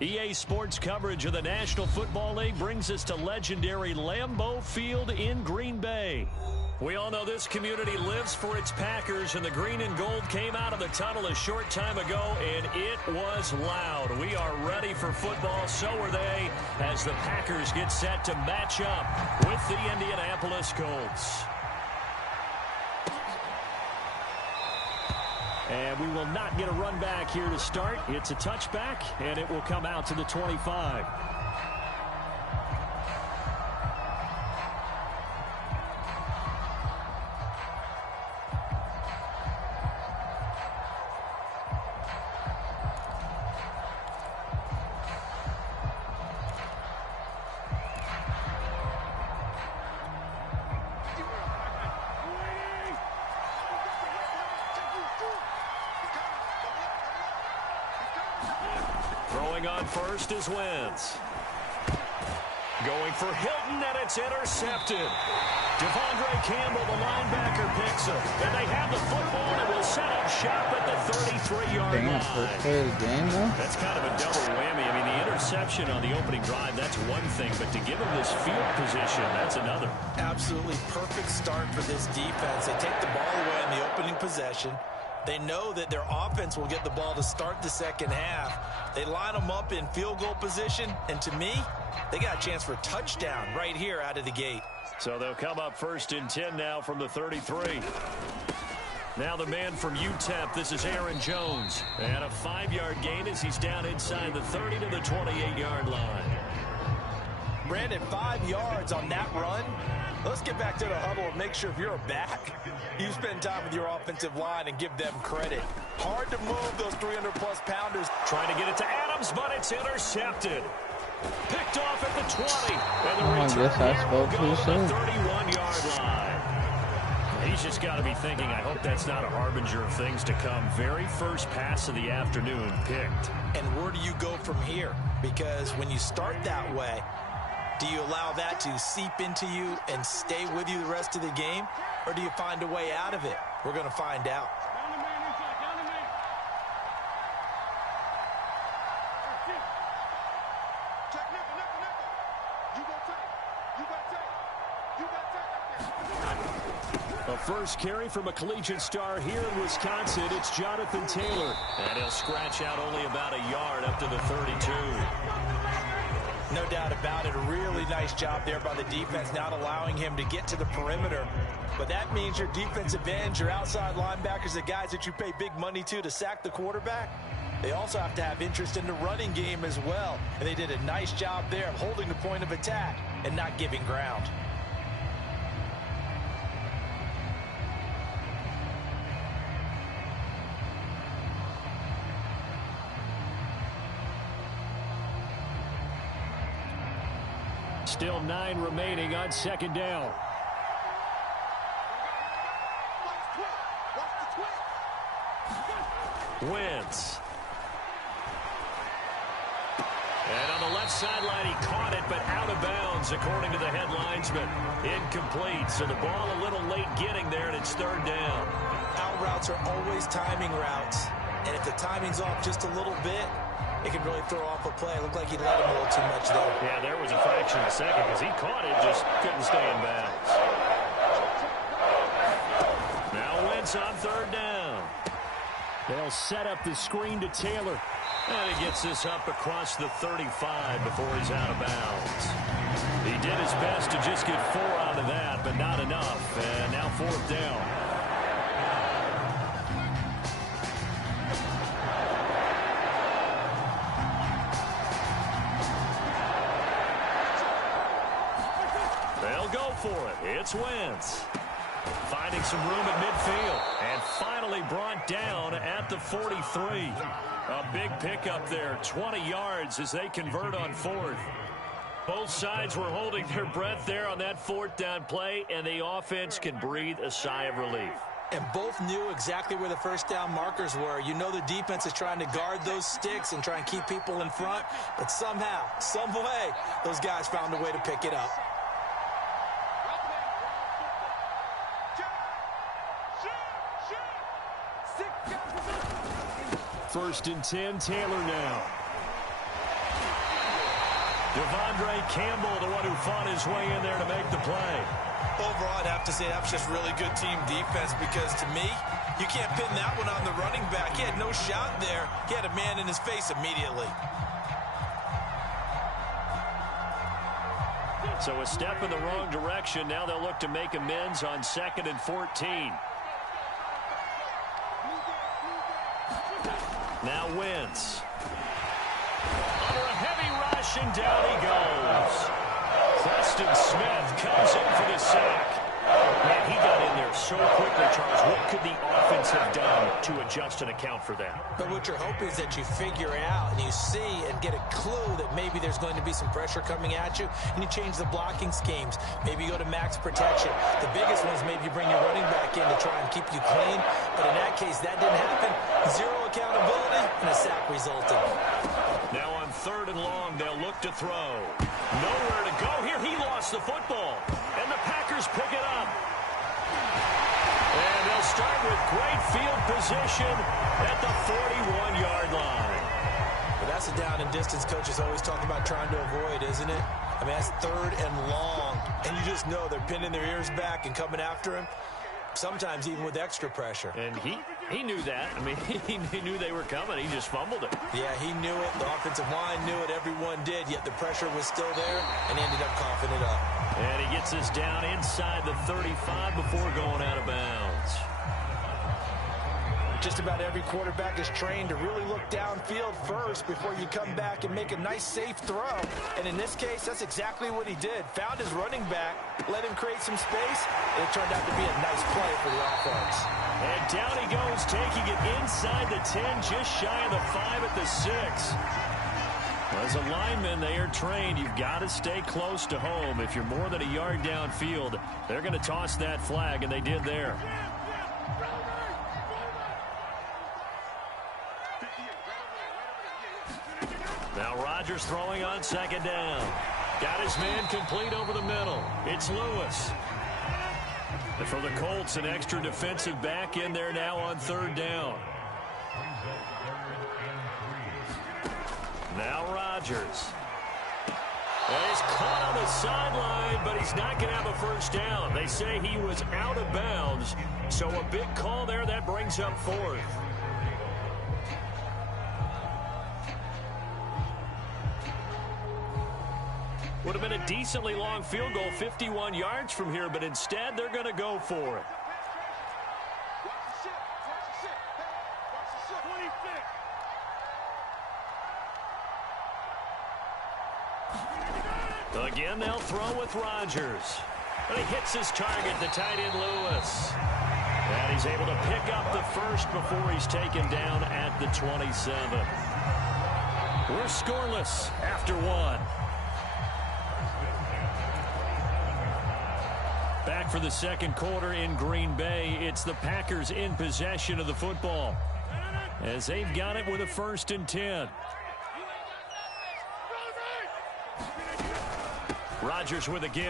EA Sports coverage of the National Football League brings us to legendary Lambeau Field in Green Bay. We all know this community lives for its Packers, and the green and gold came out of the tunnel a short time ago, and it was loud. We are ready for football, so are they, as the Packers get set to match up with the Indianapolis Colts. And we will not get a run back here to start. It's a touchback, and it will come out to the 25. On first is Wentz. Going for Hilton, and it's intercepted. Devondre Campbell, the linebacker, picks him. And they have the football and will set up shop at the 33-yard line. First play of the game, though. That's kind of a double whammy. I mean, the interception on the opening drive, that's one thing. But to give him this field position, that's another. Absolutely perfect start for this defense. They take the ball away in the opening possession. They know that their offense will get the ball to start the second half. They line them up in field goal position, and to me, they got a chance for a touchdown right here out of the gate. So they'll come up first and 10 now from the 33. Now the man from UTEP, this is Aaron Jones. And a 5-yard gain as he's down inside the 30 to the 28-yard line. Brandon, 5 yards on that run. Let's get back to the huddle and make sure if you're a back, you spend time with your offensive line and give them credit. Hard to move those 300-plus pounders. Trying to get it to Adams, but it's intercepted. Picked off at the 20. And the return here will go to the 31-yard line. He's just got to be thinking, I hope that's not a harbinger of things to come. Very first pass of the afternoon picked. And where do you go from here? Because when you start that way, do you allow that to seep into you and stay with you the rest of the game? Or do you find a way out of it? We're going to find out. A first carry from a collegiate star here in Wisconsin. It's Jonathan Taylor. And he'll scratch out only about a yard up to the 32. No doubt about it. A really nice job there by the defense, not allowing him to get to the perimeter. But that means your defensive ends, your outside linebackers, the guys that you pay big money to sack the quarterback, they also have to have interest in the running game as well. And they did a nice job there of holding the point of attack and not giving ground. Still 9 remaining on second down. Wentz. And on the left sideline, he caught it, but out of bounds, according to the head linesman. Incomplete, so the ball a little late getting there, and it's third down. Out routes are always timing routes, and if the timing's off just a little bit, it can really throw off a play. It looked like he let him a little too much there. Yeah, there was a fraction of a second because he caught it, just couldn't stay in bounds. Now Wentz on third down. They'll set up the screen to Taylor. And he gets this up across the 35 before he's out of bounds. He did his best to just get 4 out of that, but not enough. And now fourth down. For it. It's Wentz. Finding some room at midfield. And finally brought down at the 43. A big pickup there. 20 yards as they convert on fourth. Both sides were holding their breath there on that fourth down play, and the offense can breathe a sigh of relief. And both knew exactly where the first down markers were. You know the defense is trying to guard those sticks and try and keep people in front. But somehow, some way, those guys found a way to pick it up. First and 10, Taylor now. Devondre Campbell, the one who fought his way in there to make the play. Overall, I'd have to say that was just really good team defense because, to me, you can't pin that one on the running back. He had no shot there. He had a man in his face immediately. So a step in the wrong direction. Now they'll look to make amends on 2nd and 14. Now Wentz. Under a heavy rush, and down he goes. Preston Smith comes in for the sack. Man, he got in there so quickly, Charles. What could the offense have done to adjust and account for that? But what you're hoping is that you figure it out and you see and get a clue that maybe there's going to be some pressure coming at you, and you change the blocking schemes. Maybe you go to max protection. The biggest one is maybe you bring your running back in to try and keep you clean. But in that case, that didn't happen. Zero accountability, and a sack resulted. Now on 3rd and long, they'll look to throw. Nowhere to go here. He lost the football. And the Packers pick it up. And they'll start with great field position at the 41-yard line. Well, that's a down and distance coaches always talk about trying to avoid, isn't it? I mean, that's 3rd and long. And you just know they're pinning their ears back and coming after him. Sometimes even with extra pressure. And he knew that. I mean, he knew they were coming. He just fumbled it. Yeah, he knew it. The offensive line knew it. Everyone did. Yet the pressure was still there, and he ended up coughing it up. And he gets us down inside the 35 before going out of bounds. Just about every quarterback is trained to really look downfield first before you come back and make a nice, safe throw. And in this case, that's exactly what he did. Found his running back, let him create some space, and it turned out to be a nice play for the offense. And down he goes, taking it inside the 10, just shy of the 5 at the 6. As a lineman, they are trained. You've got to stay close to home. If you're more than a yard downfield, they're going to toss that flag, and they did there. Now Rodgers throwing on 2nd down. Got his man complete over the middle. It's Lewis. And for the Colts, an extra defensive back in there now on 3rd down. Now Rodgers. And he's caught on the sideline, but he's not going to have a first down. They say he was out of bounds. So a big call there. That brings up 4th. Would have been a decently long field goal, 51 yards from here, but instead they're going to go for it. Again, they'll throw with Rodgers. And he hits his target, the tight end Lewis. And he's able to pick up the first before he's taken down at the 27. We're scoreless after 1. Back for the 2nd quarter in Green Bay. It's the Packers in possession of the football, as they've got it with a 1st and 10. Rodgers with a give.